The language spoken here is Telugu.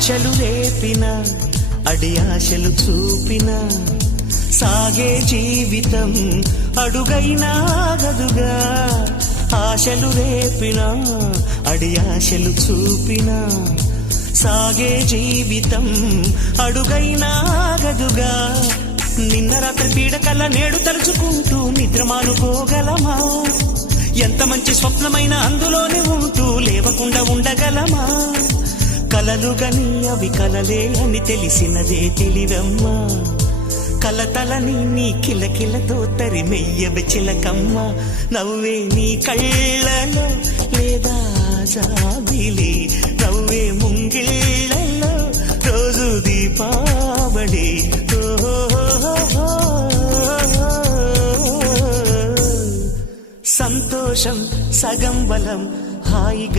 ఆశలు రేపిన అడి ఆశలు చూపిన సాగే జీవితం అడుగైనా ఆగదుగా. ఆశలు రేపిన అడి ఆశలు చూపిన సాగే జీవితం అడుగైనా ఆగదుగా. నిన్న రాత్రి పీడకల్లా నేడు తలుచుకుంటూ నిద్రమానుకోగలమా? ఎంత మంచి స్వప్నమైన అందులోనే ఉంటూ లేవకుండా ఉండగలమా? కలలు గని అవి కలలే అని తెలిసినదే తెలివమ్మా. కలతలని నీ కిలకిలతో తరిమెయ్యవి చిలకమ్మ. నవ్వే నీ కళ్ళలో లేదా జాబిలి, నవ్వే ముంగిళ్ళలో రోజు దీపావళి. సంతోషం సగం బలం హాయిగా